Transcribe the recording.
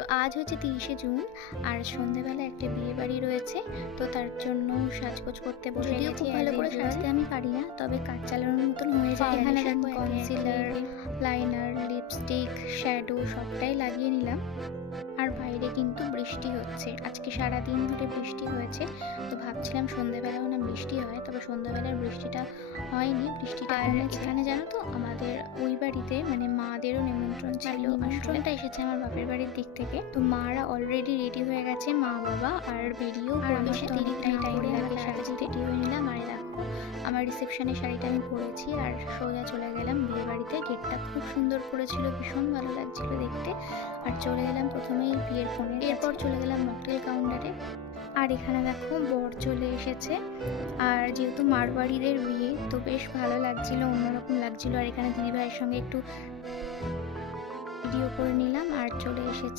তো আজ হচ্ছে 30শে জুন, আর সন্ধ্যাবেলা একটা বিয়ে বাড়ি রয়েছে। তো তার জন্য সাজগোজ করতে বসে গেছি। খুব ভালো করে সাজতে আমি পারি না, তবে কাজ চালানোর মতন হয়ে যায়। এখানে দেখো কনসিলার, লাইনার, লিপস্টিক, শ্যাডো সবটাই লাগিয়ে নিলাম। আর বাইরে কিন্তু বৃষ্টি হচ্ছে, আজকে সারাদিন ধরে বৃষ্টি হয়েছে। তো ভাবছিলাম সন্ধ্যাবেলাও না বৃষ্টি হয়, তবে সন্ধ্যাবেলার বৃষ্টিটা হয়নি। বৃষ্টিটা এখানে জানো তো আমাদের ওই বাড়িতে মানে মাদেরও নিমন্ত্রণ ছিল। নিমন্ত্রণটা এসেছে আমার বাপের বাড়ির দিক থেকে। তো মারা অলরেডি রেডি হয়ে গেছে, মা বাবা, আর বেরিয়েও পড়বে। দেরিটাই টাইম লাগে, সারাদিন রেডি হয়ে নিলাম। আর দেখো আমার রিসেপশনের শাড়িটা আমি পরেছি আর সোজা চলে গেলাম বিয়ে বাড়িতে। গেটটা খুব সুন্দর করেছিল, ভীষণ ভালো লাগছিল দেখতে। আর চলে গেলাম প্রথমেই বিয়ের কোণে, এরপর চলে গেলাম মকটেল কাউন্টারে। আর এখানে দেখো বর চলে এসেছে। আর যেহেতু মারবাড়িদের বিয়ে, তো বেশ ভালো লাগছিল, অন্যরকম লাগছিল। আর এখানে দিদিভাইয়ের সঙ্গে একটু ভিডিও করে নিলাম আর চলে এসেছি।